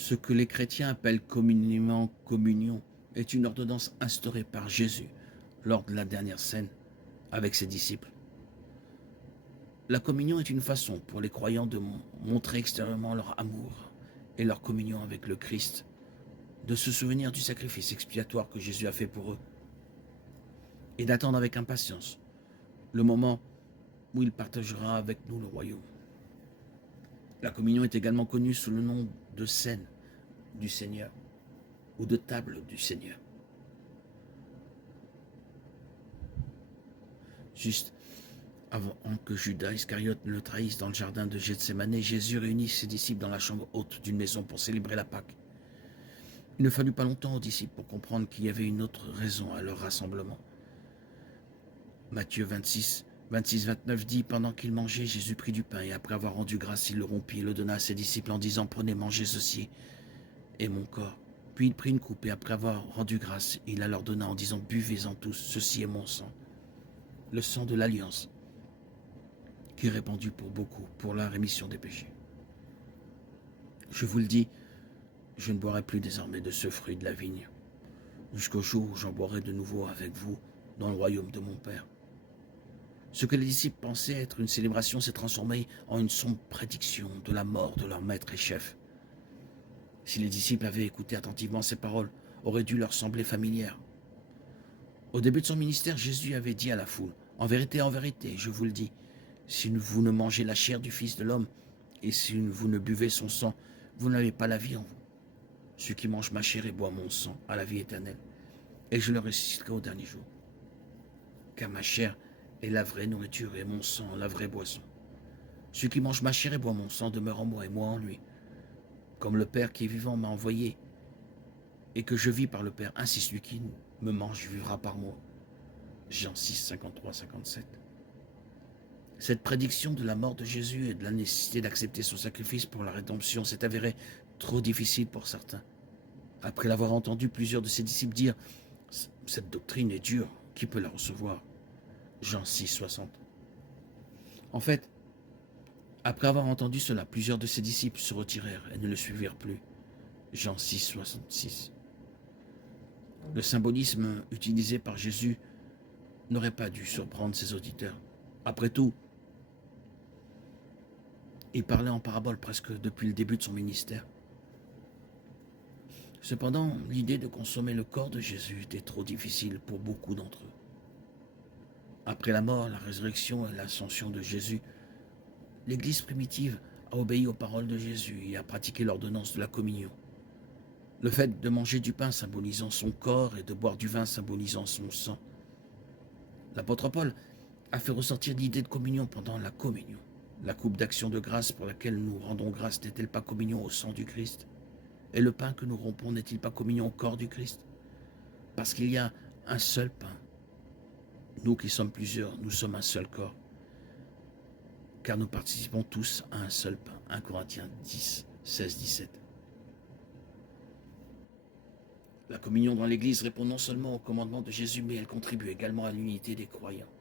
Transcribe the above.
Ce que les chrétiens appellent communément communion est une ordonnance instaurée par Jésus lors de la dernière scène avec ses disciples. La communion est une façon pour les croyants de montrer extérieurement leur amour et leur communion avec le Christ, de se souvenir du sacrifice expiatoire que Jésus a fait pour eux et d'attendre avec impatience le moment où il partagera avec nous le royaume. La communion est également connue sous le nom de scène du Seigneur ou de table du Seigneur. Juste avant que Judas Iscariote ne le trahisse dans le jardin de Gethsémanée, Jésus réunit ses disciples dans la chambre haute d'une maison pour célébrer la Pâque. Il ne fallut pas longtemps aux disciples pour comprendre qu'il y avait une autre raison à leur rassemblement. Matthieu 26-29 dit « Pendant qu'ils mangeaient, Jésus prit du pain et après avoir rendu grâce, il le rompit et le donna à ses disciples en disant « Prenez, mangez, ceci est mon corps. » Puis il prit une coupe et après avoir rendu grâce, il la leur donna en disant « Buvez-en tous, ceci est mon sang, le sang de l'alliance, qui est répandu pour beaucoup, pour la rémission des péchés. Je vous le dis, je ne boirai plus désormais de ce fruit de la vigne, jusqu'au jour où j'en boirai de nouveau avec vous dans le royaume de mon Père. » Ce que les disciples pensaient être une célébration s'est transformé en une sombre prédiction de la mort de leur maître et chef. Si les disciples avaient écouté attentivement ces paroles, auraient dû leur sembler familières. Au début de son ministère, Jésus avait dit à la foule, « En vérité, je vous le dis, si vous ne mangez la chair du Fils de l'homme, et si vous ne buvez son sang, vous n'avez pas la vie en vous. Celui qui mange ma chair et boit mon sang a la vie éternelle, et je le ressusciterai au dernier jour. Car ma chair est la vraie nourriture et mon sang la vraie boisson. Celui qui mange ma chair et boit mon sang demeure en moi et moi en lui. Comme le Père qui est vivant m'a envoyé, et que je vis par le Père, ainsi celui qui me mange vivra par moi. » Jean 6, 53-57. Cette prédiction de la mort de Jésus et de la nécessité d'accepter son sacrifice pour la rédemption s'est avérée trop difficile pour certains. Après l'avoir entendu plusieurs de ses disciples dire « Cette doctrine est dure, qui peut la recevoir ?» Jean 6, 60. En fait, après avoir entendu cela, plusieurs de ses disciples se retirèrent et ne le suivirent plus. Jean 6, 66. Le symbolisme utilisé par Jésus n'aurait pas dû surprendre ses auditeurs. Après tout, il parlait en parabole presque depuis le début de son ministère. Cependant, l'idée de consommer le corps de Jésus était trop difficile pour beaucoup d'entre eux. Après la mort, la résurrection et l'ascension de Jésus, l'Église primitive a obéi aux paroles de Jésus et a pratiqué l'ordonnance de la communion. Le fait de manger du pain symbolisant son corps et de boire du vin symbolisant son sang. L'apôtre Paul a fait ressortir l'idée de communion pendant la communion. La coupe d'action de grâce pour laquelle nous rendons grâce n'est-elle pas communion au sang du Christ? Et le pain que nous rompons n'est-il pas communion au corps du Christ? Parce qu'il y a un seul pain. Nous qui sommes plusieurs, nous sommes un seul corps. Car nous participons tous à un seul pain. 1 Corinthiens 10, 16, 17. La communion dans l'Église répond non seulement au commandement de Jésus, mais elle contribue également à l'unité des croyants.